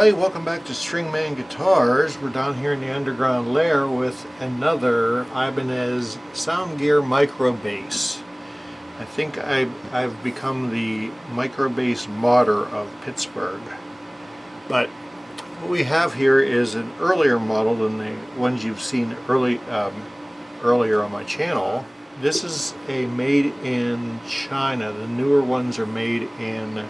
everybody, welcome back to Stringman Guitars. We're down here in the underground lair with another Ibanez sound gear micro bass. I think I've become the micro bass modder of Pittsburgh. But what we have here is an earlier model than the ones you've seen earlier on my channel. This is a made in China. The newer ones are made in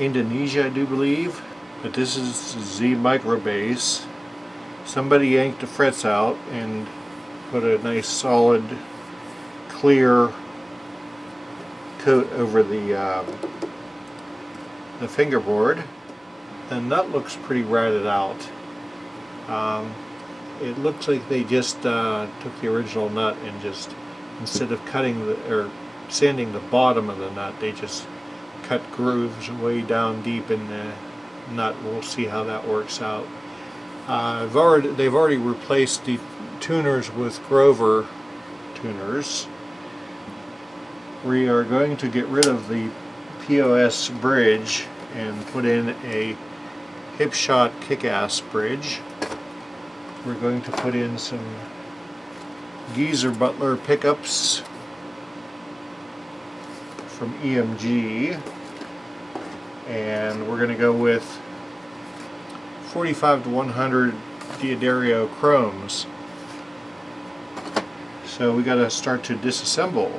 Indonesia, I do believe. But this is the micro bass. Somebody yanked the frets out and put a nice solid clear coat over the fingerboard. The nut looks pretty ratted out. It looks like they just took the original nut and just, instead of cutting or sanding the bottom of the nut, they just cut grooves way down deep in the nut. We'll see how that works out. They've already replaced the tuners with Grover tuners. We are going to get rid of the POS bridge and put in a Hipshot kick-ass bridge. We're going to put in some Geezer Butler pickups from EMG, and we're going to go with 45 to 100 D'Addario chromes. So we got to start to disassemble.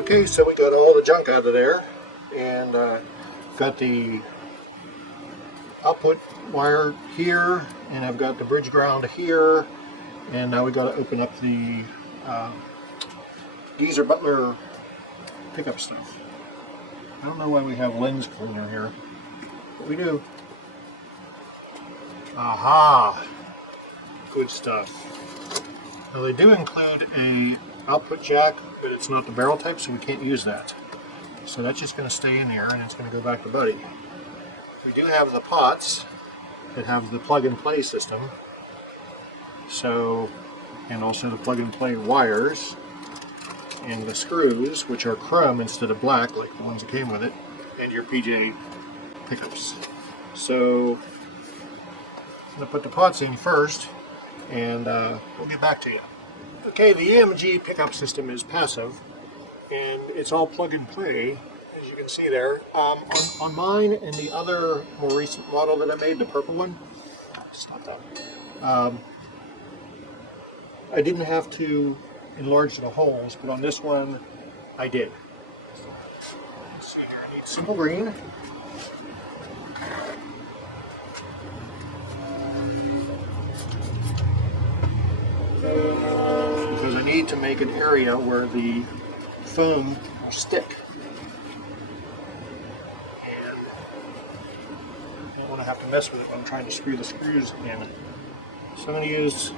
Okay, so we got all the junk out of there, and got the output wire here, and I've got the bridge ground here, and now we got to open up the Geezer Butler pickup stuff. I don't know why we have lens cleaner here, but we do. Aha! Good stuff. Now they do include a output jack, but it's not the barrel type, so we can't use that. So that's just going to stay in there, and it's going to go back to Buddy. We do have the pots that have the plug-and-play system, so, and also the plug-and-play wires, and the screws, which are chrome instead of black, like the ones that came with it, and your PJ pickups. So I'm going to put the pots in first, and we'll get back to you. Okay, the EMG pickup system is passive, and it's all plug and play, as you can see there. On mine and the other more recent model that I made, the purple one, stop that. I didn't have to enlarge the holes, but on this one, I did. Let's see here, I need simple green. Because I need to make an area where the foam will stick. And I don't want to have to mess with it when I'm trying to screw the screws in. So I'm going to use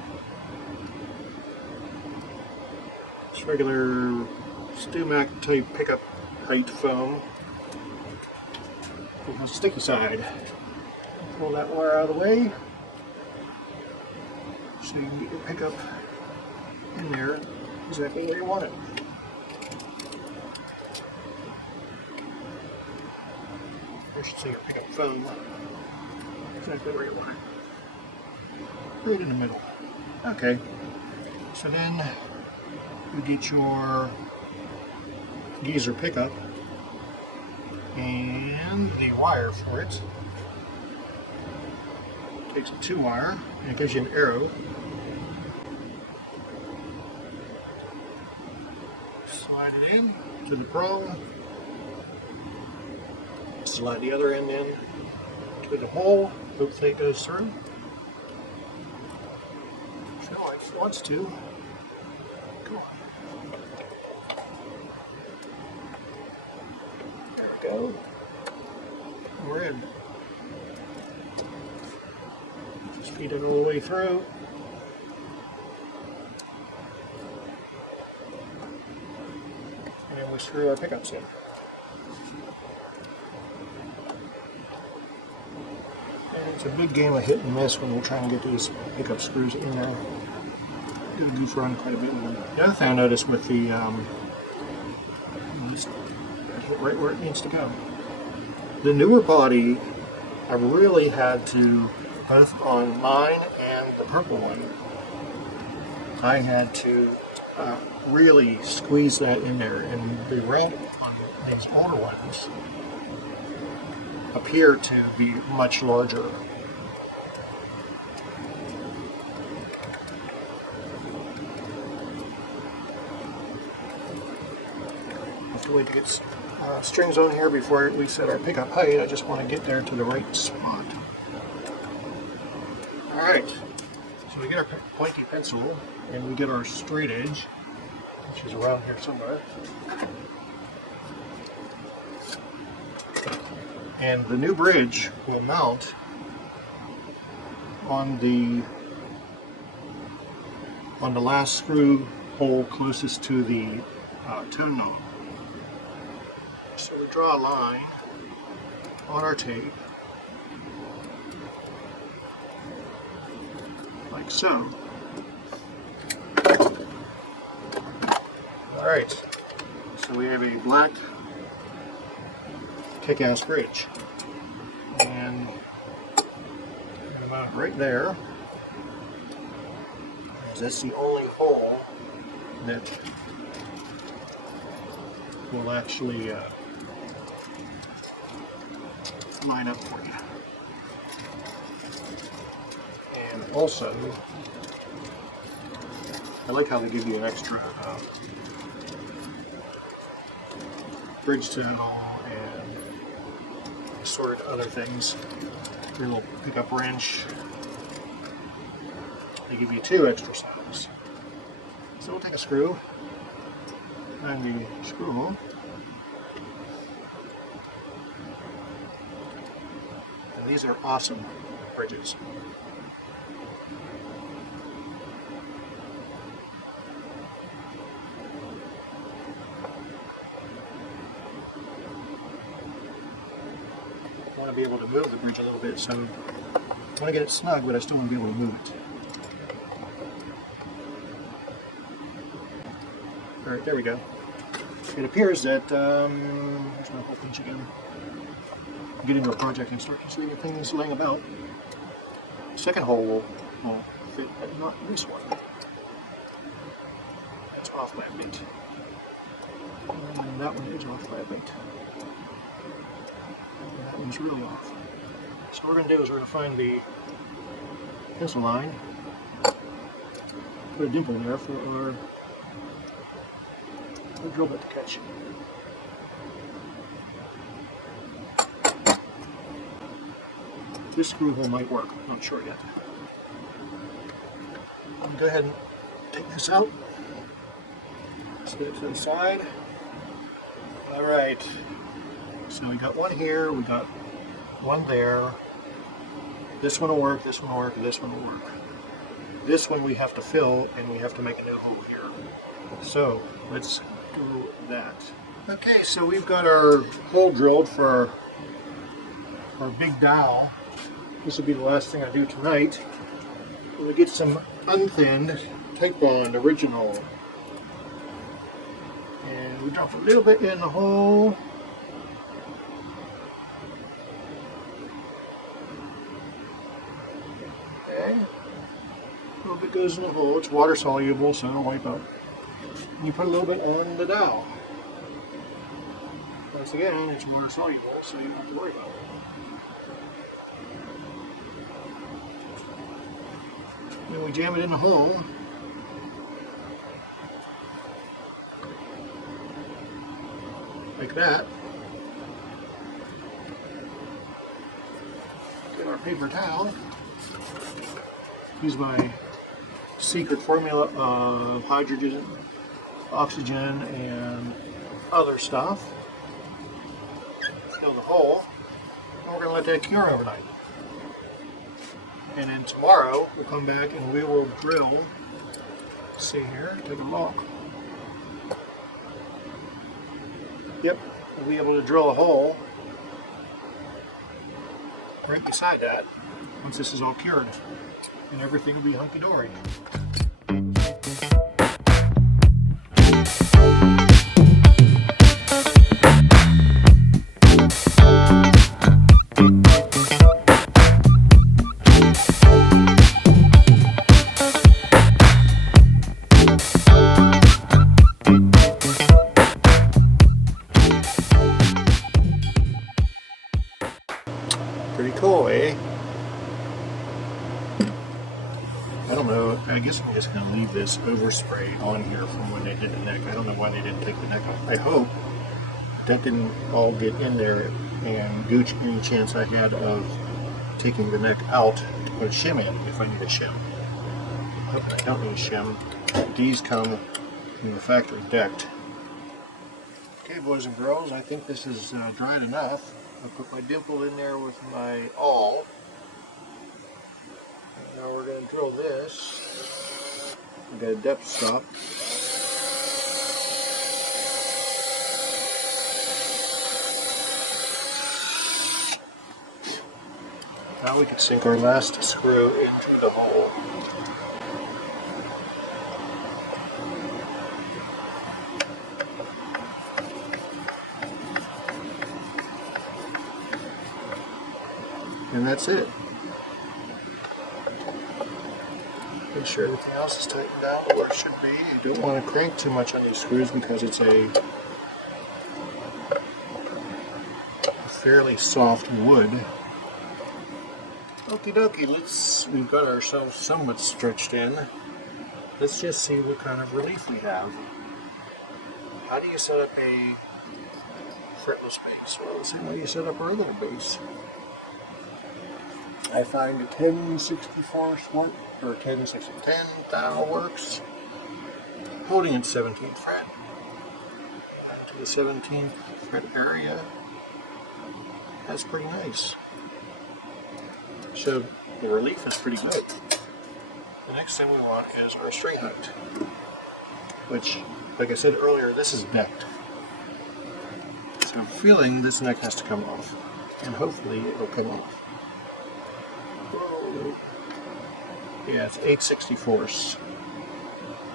this regular Stumac type pickup height foam with the sticky side. Pull that wire out of the way so you can get your pickup in there exactly where you want it. I should say your pickup foam exactly where you want it. Right in the middle. Okay. So then you get your Geezer pickup and the wire for it. Takes a 2-wire and it gives you an arrow. Slide it in to the prong. Slide the other end in to the hole. Hopefully it goes through. Feel like it wants to. Come on. There we go. We're in. Just feed it all the way through. And then we screw our pickups in. And it's a big game of hit and miss when we're trying to get these pickup screws in there. Do goof around quite a bit with them. The other thing I noticed with the just hit right where it needs to go. The newer body, I really had to, both on mine and the purple one, I had to really squeeze that in there, and the ring on these older ones appear to be much larger. Have to wait to get strings on here before we set our pickup height. I just want to get there to the right spot. Alright, so we get our pointy pencil and we get our straight edge, which is around here somewhere. And the new bridge will mount on the last screw hole closest to the tone knob. So we draw a line on our tape, like so. Alright, so we have a black kick-ass bridge. And about right there, that's the only hole that will actually line up for you. And also, I like how they give you an extra bridge saddle and assorted other things. Your little pickup wrench. They give you 2 extra saddles. So we'll take a screw and the screw hole. And these are awesome bridges. I want to be able to move the bridge a little bit, so I want to get it snug, but I still want to be able to move it. Alright, there we go. It appears that, there's my whole pinch again. Get into a project and start seeing things laying about. The second hole will fit, but not this one. It's off by a bit. And that one is off by a bit. And that one's really off. So what we're going to do is we're going to find the pencil line, put a dimple in there for our drill bit to catch. This screw hole might work, I'm not sure yet. I'll go ahead and take this out. Set it to the side. Alright, so we got one here, we got one there. This one will work, this one will work, this one will work. This one we have to fill, and we have to make a new hole here. So let's do that. Okay, so we've got our hole drilled for our big dowel. This will be the last thing I do tonight. We'll get some unthinned tape bond original. And we drop a little bit in the hole. Okay. A little bit goes in the hole. It's water soluble, so it'll wipe out. And you put a little bit on the dowel. Once again, it's water soluble, so you don't have to worry about it. And we jam it in the hole. Like that. Get our paper towel. Use my secret formula of hydrogen, oxygen, and other stuff. Fill the hole. And we're going to let that cure overnight. And then tomorrow we'll come back and we will drill. See here, take a look. Yep, we'll be able to drill a hole right beside that once this is all cured. And everything will be hunky-dory. Pretty cool, eh? I don't know, I guess I'm just going to leave this overspray on here from when they did the neck. I don't know why they didn't take the neck off. I hope that didn't all get in there and gooch any chance I had of taking the neck out to put a shim in if I need a shim. I don't need a shim. These come from the factory decked. Okay, boys and girls, I think this is dried enough. I'll put my dimple in there with my awl. Now we're going to drill this. We've got a depth stop. Now we can sink our last screw into the hole. And that's it. Make sure everything else is tightened down to where it should be. You don't want to crank too much on these screws because it's a fairly soft wood. Okie dokie, we've got ourselves somewhat stretched in. Let's just see what kind of relief we have. How do you set up a fretless bass? Well, the same way you set up a regular bass. I find a 1064 work, or 10 thou works. Holding at 17th fret to the 17th fret area. That's pretty nice. So the relief is pretty good. The next thing we want is our string height, which, like I said earlier, this is decked. So I'm feeling this neck has to come off, and hopefully it'll come off. Yeah, it's 8/64.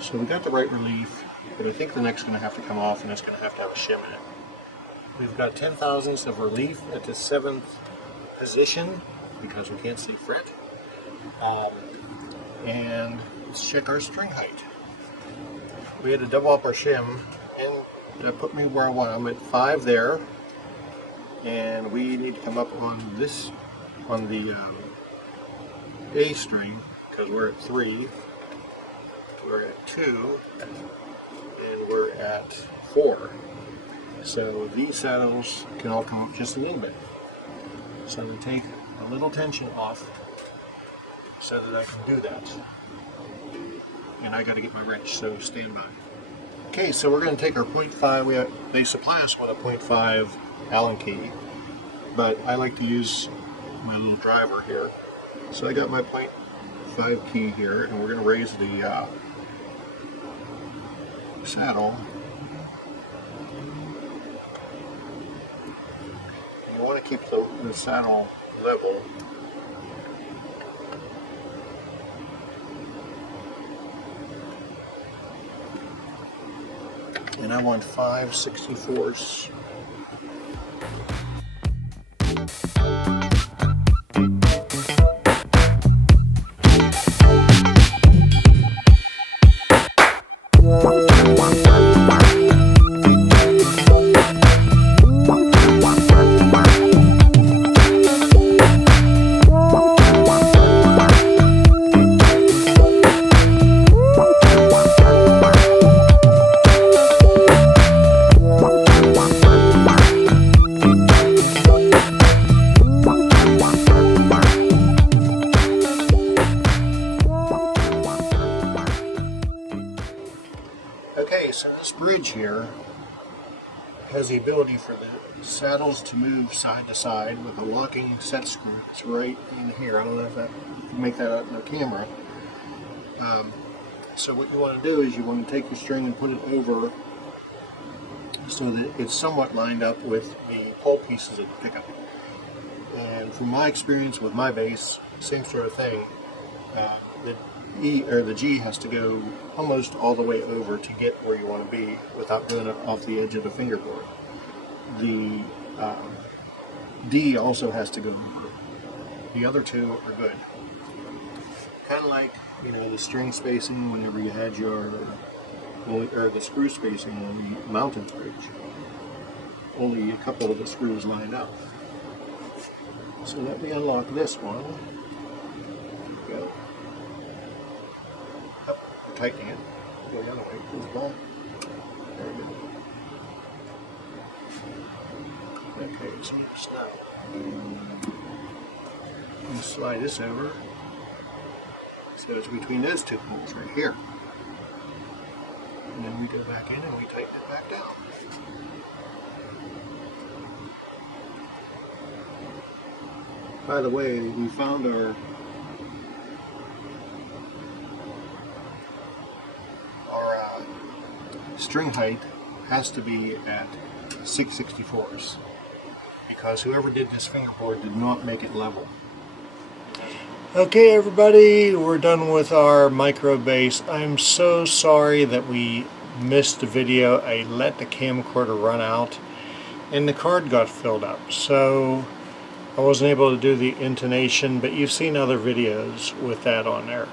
So we got the right relief, but I think the neck's going to have to come off and it's going to have a shim in it. We've got 10 thousandths of relief at the 7th position because we can't see fret. And let's check our string height. We had to double up our shim and that put me where I want. I'm at 5 there, and we need to come up on this, on the A string, because we're at 3, we're at 2, and we're at 4. So these saddles can all come up just a little bit. So we take a little tension off so that I can do that. And I got to get my wrench, so stand by. Okay, so we're going to take our 0.5. They supply us with a 0.5 Allen key, but I like to use my little driver here. So I got my 0.5 key here, and we're going to raise the saddle. You want to keep the saddle level. And I want 5/64. Okay, so this bridge here has the ability for the saddles to move side to side with a locking set screw that's right in here. I don't know if that can make that out in the camera. So what you want to do is you want to take your string and put it over so that it's somewhat lined up with the pole pieces of the pickup. And from my experience with my bass, same sort of thing. The E or the G has to go almost all the way over to get where you want to be without doing it off the edge of the fingerboard. The D also has to go over. The other two are good. Kind of like, you know, the string spacing whenever you had your, or the screw spacing on the mountain bridge. Only a couple of the screws lined up. So let me unlock this one. Go. Up, we're tightening it. Go the other way. Pull it back. There we go. Okay, so now you slide this over. So it's between those two poles right here. And then we go back in and we tighten it back down. By the way, we found our string height has to be at 6/64 because whoever did this fingerboard did not make it level. Okay everybody, we're done with our micro bass. I'm so sorry that we missed the video. I let the camcorder run out and the card got filled up, so I wasn't able to do the intonation, but you've seen other videos with that on there.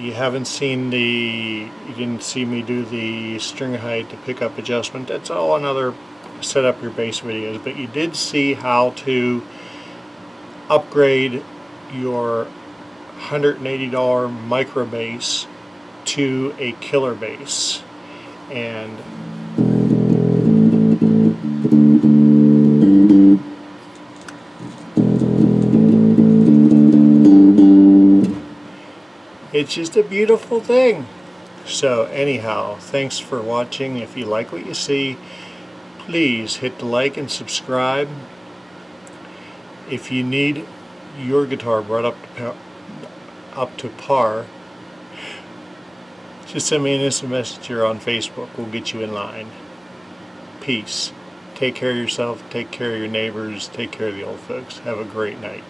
You haven't seen you didn't see me do the string height, the pickup adjustment. That's all on other set up your bass videos, but you did see how to upgrade your $180 micro bass to a killer bass. And it's just a beautiful thing. So anyhow, thanks for watching. If you like what you see, please hit the like and subscribe. If you need your guitar brought up to par, just send me an instant message here on Facebook. We'll get you in line. Peace. Take care of yourself, take care of your neighbors, take care of the old folks. Have a great night.